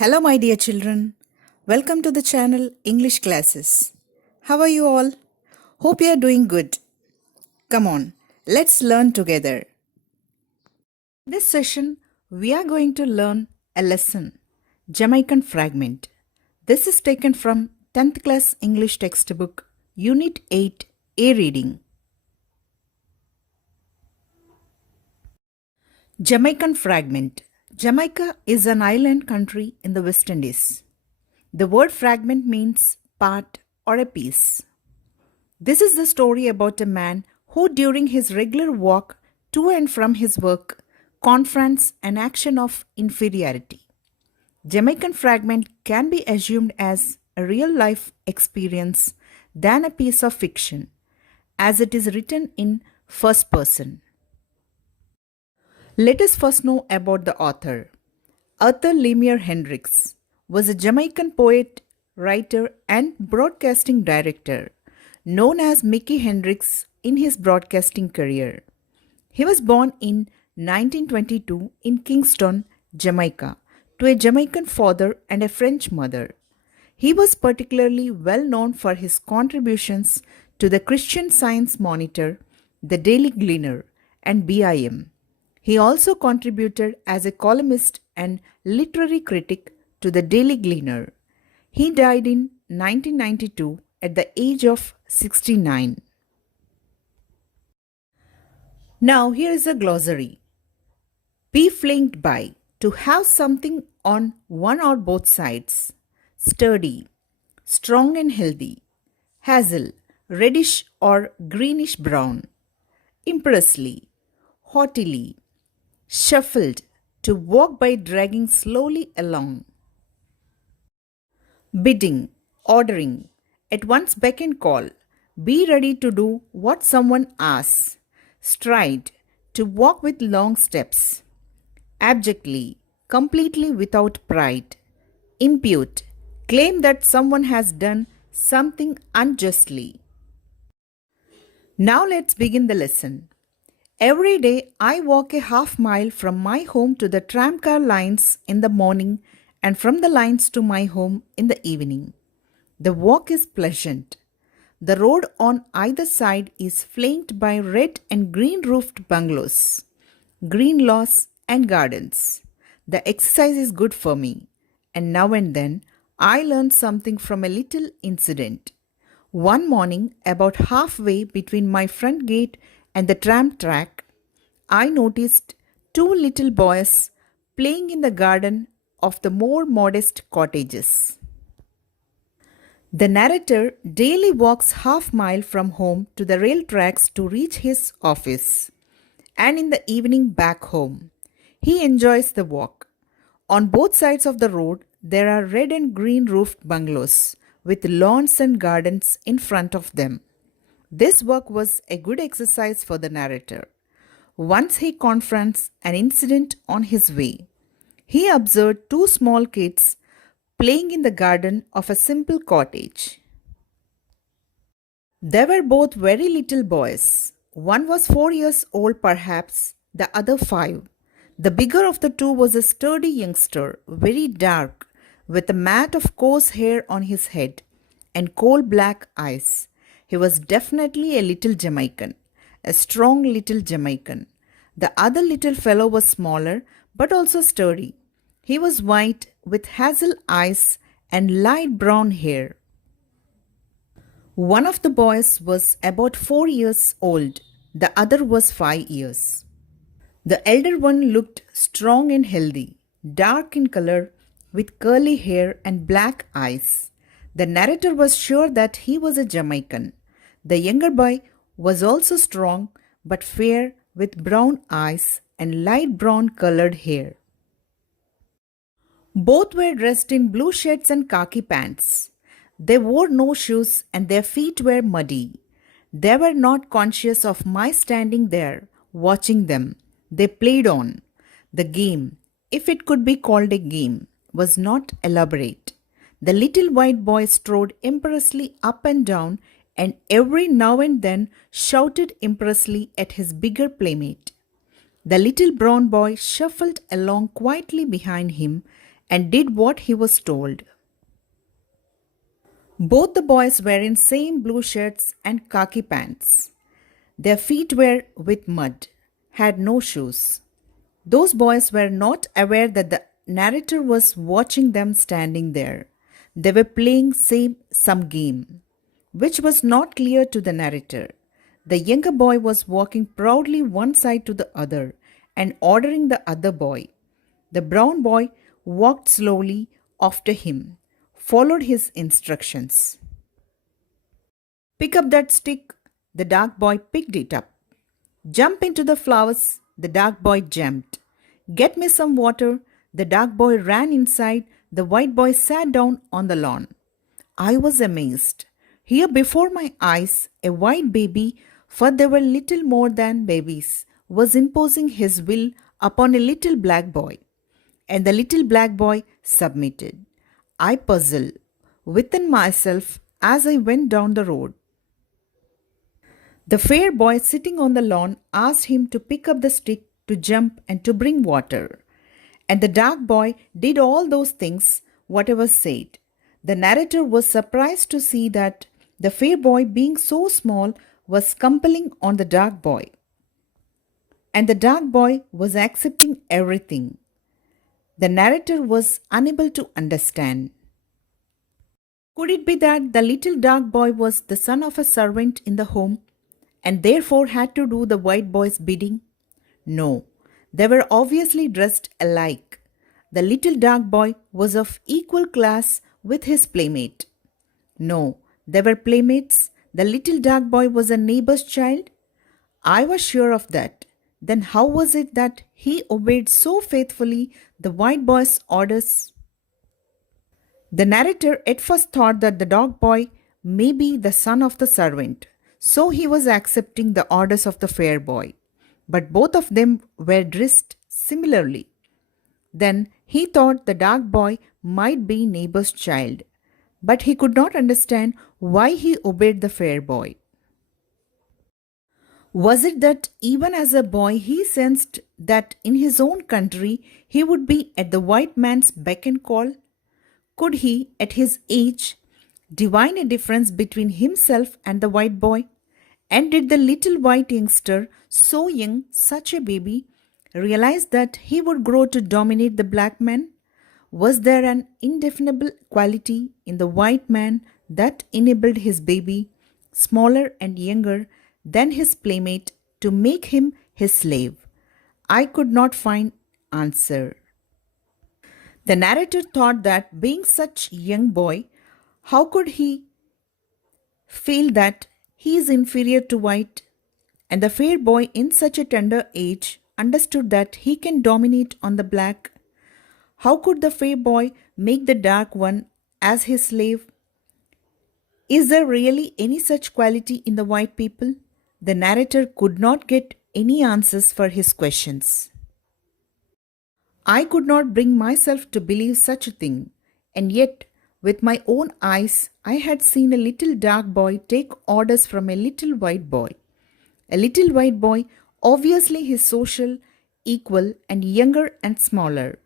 Hello, my dear children. Welcome to the channel English Classes. How are you all? Hope you are doing good. Come on, let's learn together. This session, we are going to learn a lesson Jamaican Fragment. This is taken from 10th class English textbook, Unit 8, A Reading. Jamaican Fragment. Jamaica is an island country in the West Indies. The word fragment means part or a piece. This is the story about a man who, during his regular walk to and from his work, confronts an action of inferiority. Jamaican Fragment can be assumed as a real life experience than a piece of fiction, as it is written in first person. Let us first know about the author. Arthur Lemieux Hendricks was a Jamaican poet, writer, and broadcasting director, known as Mickey Hendricks in his broadcasting career. He was born in 1922 in Kingston, Jamaica, to a Jamaican father and a French mother. He was particularly well known for his contributions to the Christian Science Monitor, the Daily Gleaner, and BIM. He also contributed as a columnist and literary critic to the Daily Gleaner. He died in 1992 at the age of 69. Now here is a glossary. Be flanked by, to have something on one or both sides. Sturdy, strong and healthy. Hazel, reddish or greenish brown. Impressly, haughtily. Shuffled, to walk by dragging slowly along. Bidding, ordering, at one's beck and call. Be ready to do what someone asks. Stride, to walk with long steps. Abjectly, completely without pride. Impute, claim that someone has done something unjustly. Now let's begin the lesson. Every day I walk a half mile from my home to the tramcar lines in the morning and from the lines to my home in the evening. The walk is pleasant. The road on either side is flanked by red and green roofed bungalows, green lawns and gardens. The exercise is good for me, and now and then I learn something from a little incident. One morning, about halfway between my front gate and the tram track, I noticed two little boys playing in the garden of the more modest cottages. The narrator daily walks half mile from home to the rail tracks to reach his office, and in the evening back home. He enjoys the walk. On both sides of the road, there are red and green roofed bungalows with lawns and gardens in front of them. This walk was a good exercise for the narrator. Once he confronts an incident on his way. He observed two small kids playing in the garden of a simple cottage. They were both very little boys. One was 4 years old perhaps, the other 5. The bigger of the two was a sturdy youngster, very dark, with a mat of coarse hair on his head and coal black eyes. He was definitely a little Jamaican, a strong little Jamaican. The other little fellow was smaller but also sturdy. He was white with hazel eyes and light brown hair. One of the boys was about 4 years old, the other was 5 years. The elder one looked strong and healthy, dark in color, with curly hair and black eyes. The narrator was sure that he was a Jamaican. The younger boy was also strong but fair with brown eyes and light brown colored hair. Both were dressed in blue shirts and khaki pants. They wore no shoes and their feet were muddy. They were not conscious of my standing there, watching them. They played on. The game, if it could be called a game, was not elaborate. The little white boy strode impressively up and down and every now and then shouted impressively at his bigger playmate. The little brown boy shuffled along quietly behind him and did what he was told. Both the boys were in same blue shirts and khaki pants. Their feet were with mud, had no shoes. Those boys were not aware that the narrator was watching them standing there. They were playing some game, which was not clear to the narrator. The younger boy was walking proudly one side to the other and ordering the other boy. The brown boy walked slowly after him, followed his instructions. Pick up that stick. The dark boy picked it up. Jump into the flowers. The dark boy jumped. Get me some water. The dark boy ran inside. The white boy sat down on the lawn. I was amazed. Here before my eyes, a white baby, for they were little more than babies, was imposing his will upon a little black boy. And the little black boy submitted. I puzzled within myself as I went down the road. The fair boy sitting on the lawn asked him to pick up the stick, to jump, and to bring water. And the dark boy did all those things, whatever said. The narrator was surprised to see that the fair boy, being so small, was compelling on the dark boy. And the dark boy was accepting everything. The narrator was unable to understand. Could it be that the little dark boy was the son of a servant in the home and therefore had to do the white boy's bidding? No, they were obviously dressed alike. The little dark boy was of equal class with his playmate. No, they were playmates. The little dark boy was a neighbor's child. I was sure of that. Then how was it that he obeyed so faithfully the white boy's orders? The narrator at first thought that the dark boy may be the son of the servant, so he was accepting the orders of the fair boy. But both of them were dressed similarly. Then he thought the dark boy might be neighbor's child, but he could not understand why he obeyed the fair boy. Was it that even as a boy he sensed that in his own country he would be at the white man's beck and call? Could he, at his age, divine a difference between himself and the white boy? And did the little white youngster, so young, such a baby, realize that he would grow to dominate the black man? Was there an indefinable quality in the white man that enabled his baby, smaller and younger than his playmate, to make him his slave? I could not find answer. The narrator thought that being such a young boy, how could he feel that he is inferior to white? And the fair boy in such a tender age understood that he can dominate on the black. How could the fair boy make the dark one as his slave? Is there really any such quality in the white people? The narrator could not get any answers for his questions. I could not bring myself to believe such a thing, and yet, with my own eyes, I had seen a little dark boy take orders from a little white boy. A little white boy, obviously his social equal and younger and smaller.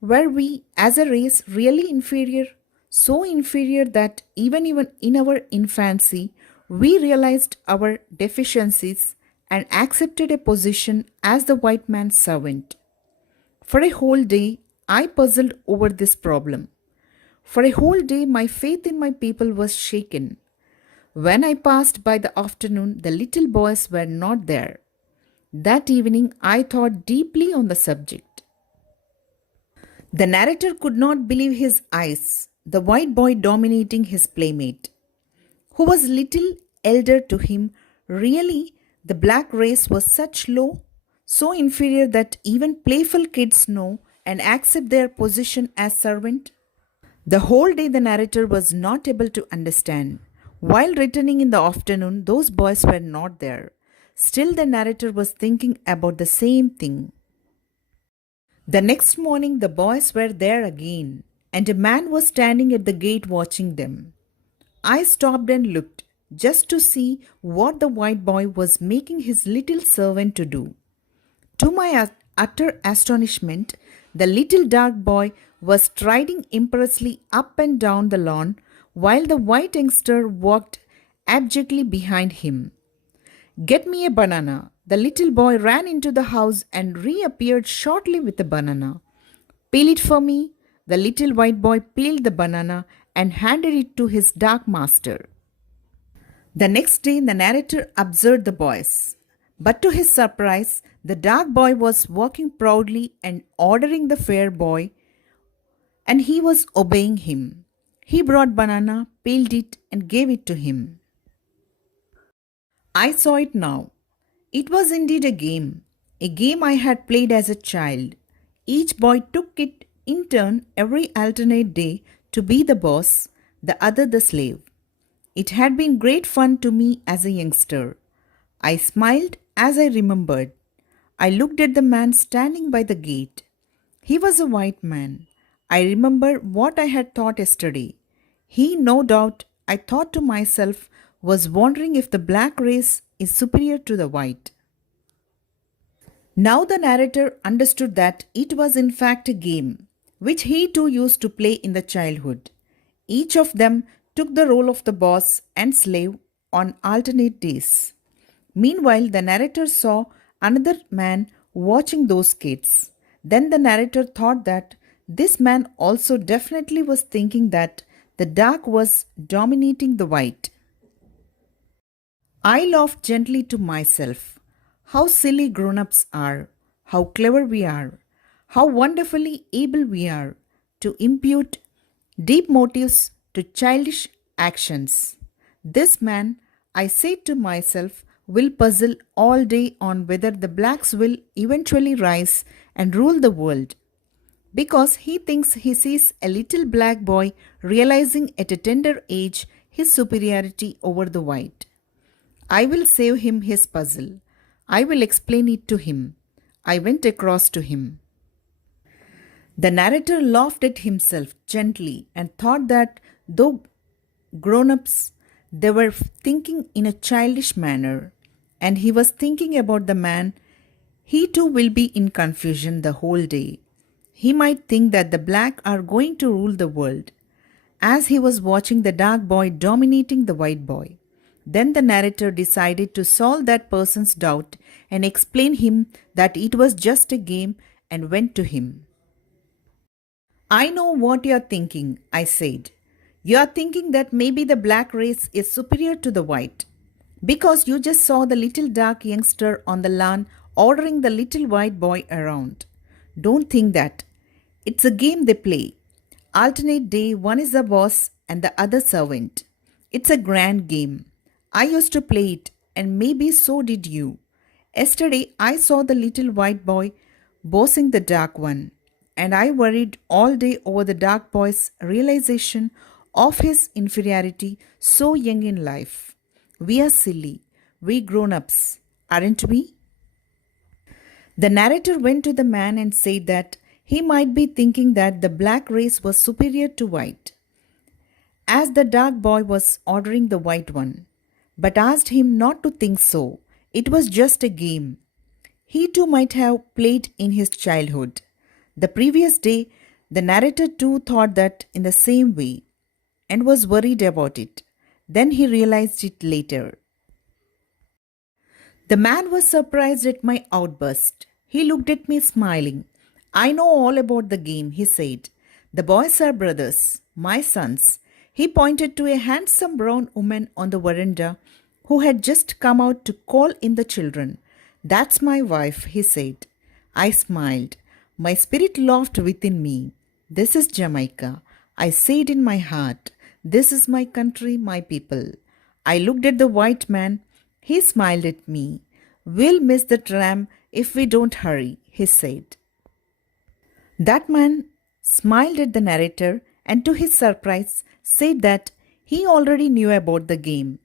Were we, as a race, really inferior? So inferior that even in our infancy, we realized our deficiencies and accepted a position as the white man's servant. For a whole day, I puzzled over this problem. For a whole day, my faith in my people was shaken. When I passed by the afternoon, the little boys were not there. That evening, I thought deeply on the subject. The narrator could not believe his eyes, the white boy dominating his playmate, who was little elder to him. Really, the black race was such low, so inferior that even playful kids know and accept their position as servant? The whole day the narrator was not able to understand. While returning in the afternoon, those boys were not there. Still, the narrator was thinking about the same thing. The next morning, the boys were there again, and a man was standing at the gate watching them. I stopped and looked, just to see what the white boy was making his little servant to do. To my utter astonishment, The little dark boy was striding impressively up and down the lawn while the white youngster walked abjectly behind him. Get me a banana. The little boy ran into the house and reappeared shortly with a banana. Peel it for me. The little white boy peeled the banana and handed it to his dark master. The next day, the narrator observed the boys. But to his surprise, the dark boy was walking proudly and ordering the fair boy, and he was obeying him. He brought banana, peeled it, and gave it to him. I saw it now. It was indeed a game I had played as a child. Each boy took it in turn every alternate day to be the boss, the other the slave. It had been great fun to me as a youngster. I smiled as I remembered. I looked at the man standing by the gate. He was a white man. I remember what I had thought yesterday. He, no doubt, I thought to myself, was wondering if the black race is superior to the white. Now the narrator understood that it was in fact a game, which he too used to play in the childhood. Each of them took the role of the boss and slave on alternate days. Meanwhile, the narrator saw another man watching those kids. Then the narrator thought that this man also definitely was thinking that the dark was dominating the white. I laughed gently to myself. How silly grown ups are, how clever we are, how wonderfully able we are to impute deep motives to childish actions. This man, I said to myself, will puzzle all day on whether the blacks will eventually rise and rule the world. Because he thinks he sees a little black boy realizing at a tender age his superiority over the white. I will save him his puzzle. I will explain it to him. I went across to him. The narrator laughed at himself gently and thought that though grown ups, they were thinking in a childish manner, and he was thinking about the man. He too will be in confusion the whole day. He might think that the black are going to rule the world, as he was watching the dark boy dominating the white boy. Then the narrator decided to solve that person's doubt and explain him that it was just a game and went to him. I know what you are thinking, I said. You are thinking that maybe the black race is superior to the white because you just saw the little dark youngster on the lawn ordering the little white boy around. Don't think that. It's a game they play. Alternate day, one is the boss and the other servant. It's a grand game. I used to play it, and maybe so did you. Yesterday, I saw the little white boy bossing the dark one, and I worried all day over the dark boy's realization of his inferiority so young in life. We are silly. We grown ups, aren't we? The narrator went to the man and said that he might be thinking that the black race was superior to white, as the dark boy was ordering the white one, but asked him not to think so. It was just a game. He too might have played in his childhood. The previous day, the narrator too thought that in the same way and was worried about it. Then he realized it later. The man was surprised at my outburst. He looked at me smiling. I know all about the game, he said. The boys are brothers, my sons. He pointed to a handsome brown woman on the veranda who had just come out to call in the children. That's my wife, he said. I smiled. My spirit laughed within me. This is Jamaica. I said in my heart, this is my country, my people. I looked at the white man. He smiled at me. We'll miss the tram if we don't hurry, he said. That man smiled at the narrator and to his surprise said that he already knew about the game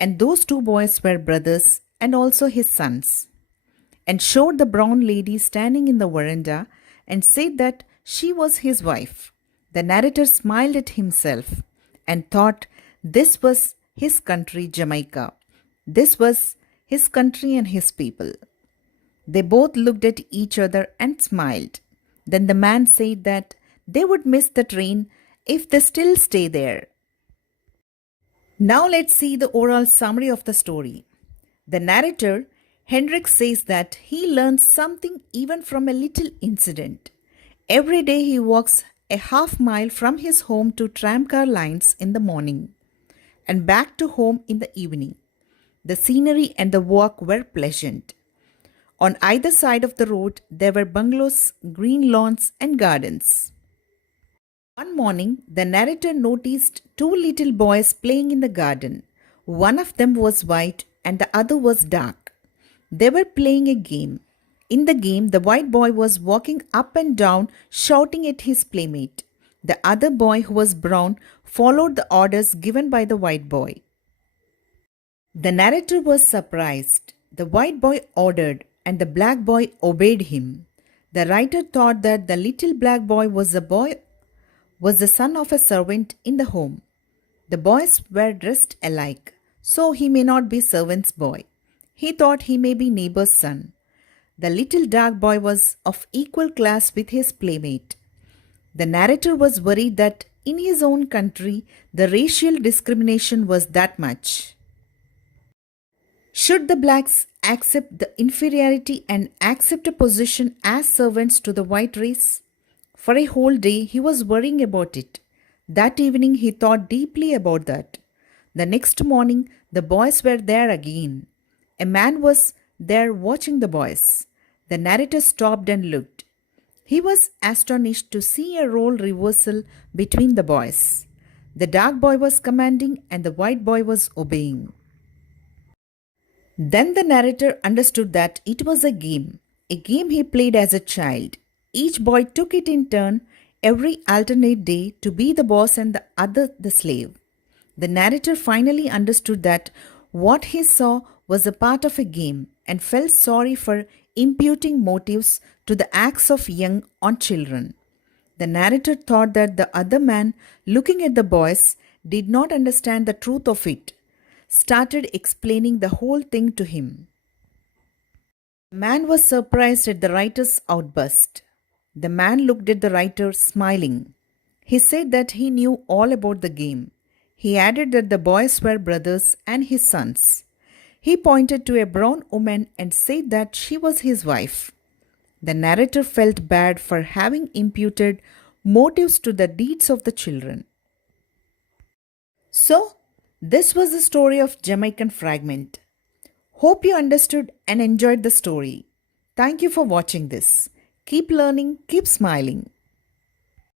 and those two boys were brothers and also his sons, and showed the brown lady standing in the veranda and said that she was his wife. The narrator smiled at himself and thought this was his country, Jamaica. This was his country and his people. They both looked at each other and smiled. Then the man said that they would miss the train if they still stay there. Now let's see the overall summary of the story. The narrator, Hendrik, says that he learns something even from a little incident. Every day he walks a half mile from his home to tramcar lines in the morning and back to home in the evening. The scenery and the walk were pleasant. On either side of the road, there were bungalows, green lawns, and gardens. One morning, the narrator noticed two little boys playing in the garden. One of them was white and the other was dark. They were playing a game. In the game, the white boy was walking up and down, shouting at his playmate. The other boy, who was brown, followed the orders given by the white boy. The narrator was surprised. The white boy ordered, and the black boy obeyed him. The writer thought that the little black boy was the son of a servant in the home. The boys were dressed alike, so he may not be servant's boy. He thought he may be neighbor's son. The little dark boy was of equal class with his playmate. The narrator was worried that in his own country the racial discrimination was that much. Should the blacks accept the inferiority and accept a position as servants to the white race? For a whole day he was worrying about it. That evening he thought deeply about that. The next morning the boys were there again. A man was there watching the boys. The narrator stopped and looked. He was astonished to see a role reversal between the boys. The dark boy was commanding and the white boy was obeying. Then the narrator understood that it was a game he played as a child. Each boy took it in turn every alternate day to be the boss and the other the slave. The narrator finally understood that what he saw was a part of a game and felt sorry for imputing motives to the acts of young on children. The narrator thought that the other man, looking at the boys, did not understand the truth of it, started explaining the whole thing to him. The man was surprised at the writer's outburst. The man looked at the writer, smiling. He said that he knew all about the game. He added that the boys were brothers and his sons. He pointed to a brown woman and said that she was his wife. The narrator felt bad for having imputed motives to the deeds of the children. So, this was the story of Jamaican Fragment. Hope you understood and enjoyed the story. Thank you for watching this. Keep learning, keep smiling.